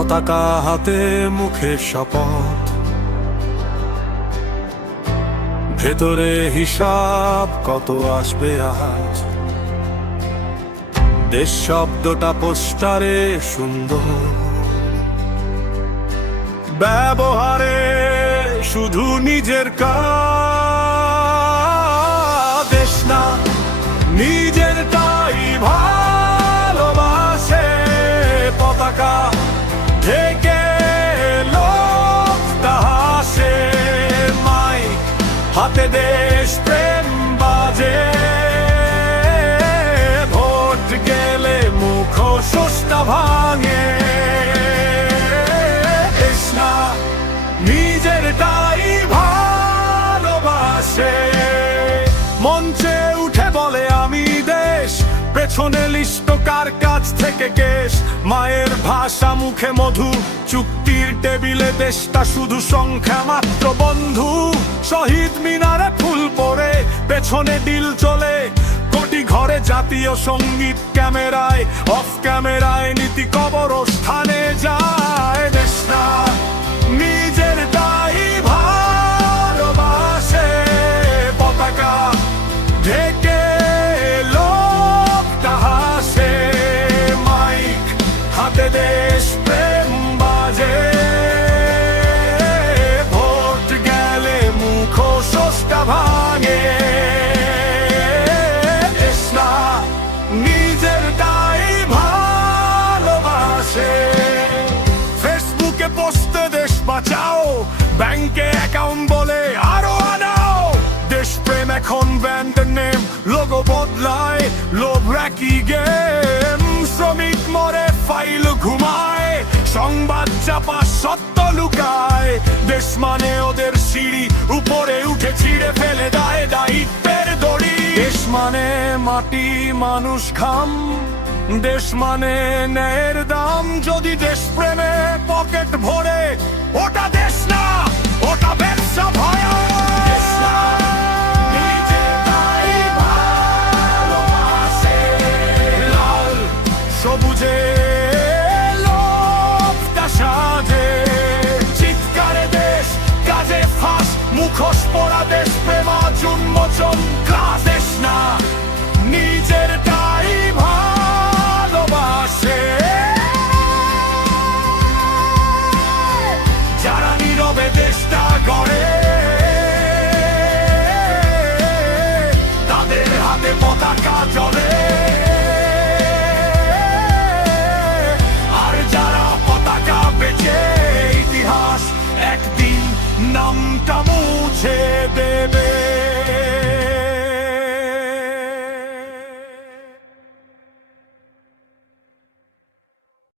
পতাকা হাতে মুখে শপথ, ভেতরে হিসাব কত আসবে আজ। দেশ শব্দটা পোস্টারে সুন্দর, ব্যবহারে শুধু নিজের কাজ। দেশ না নিজেরটাই ভালোবাসে, পতাকা ঢেকে লোকটা হাসে। মাইক হাতে দেশ প্রেম বাজে, ভোট গেলে মুখোশটা ভাঙে। দেশ না নিজেরটাই ভালোবাসে, মঞ্চে উঠে বলে আমি দেশ, পেছনে লিষ্ট কার কাছ থেকে কেশ। মায়ের ভাষা মুখে মধু, চুক্তির টেবিলে দেশটা শুধু সংখ্যা মাত্র বন্ধু। শহীদ মিনারে ফুল পড়ে, পেছনে ডিল চলে কোটি ঘরে জাতীয় সঙ্গীত। ক্যামেরায় অফ ক্যামেরায় নীতি কবরস্থানে যায়। দেশ না নিজেরটাই ভালোবাসে, পতাকা ঢেকে লোকটা হাসে। মাইক হাতে দেশ প্রেম বাজে, ভোট গেলে মুখোশটা ভাঙে। দেশ না নিজেরটাই ভালোবাসে, ফেসবুকে পোস্টে দেশ বাঁচাও, ব্যাংকে অ্যাকাউন্ট বলে আরো আনাও। দেশপ্রেম এখন ব্র্যান্ড নেম, লোগো বদলায়, লোভ রাখি গেম। শ্রমিক মরে ফাইল ঘুমায়, সংবাদ চাপা সত্য লুকায়। দেশ মানে ওদের সিঁড়ি, উপরে উঠে ছিঁড়ে ফেলে দেয় দায়িত্বের দড়ি। দেশ মানে মাটি মানুষ ঘাম, দেশ মানে ন্যায়ের দাম। যদি দেশপ্রেমে পকেট ভরে, ওটা দেশ না, ওটা ব্যবসা ভয়। লাল সবুজে লোকটা সাজে, চিৎকারে দেশ কাজে ফাঁস, মুখোশ পরা দেশ প্রেমা জন্মোচন ক্লাস। দেশ না নিজেরটাই ভালোবাসে, যারা নীরবে দেশটা গড়ে, তাদের হাতে পতাকা জ্বলে।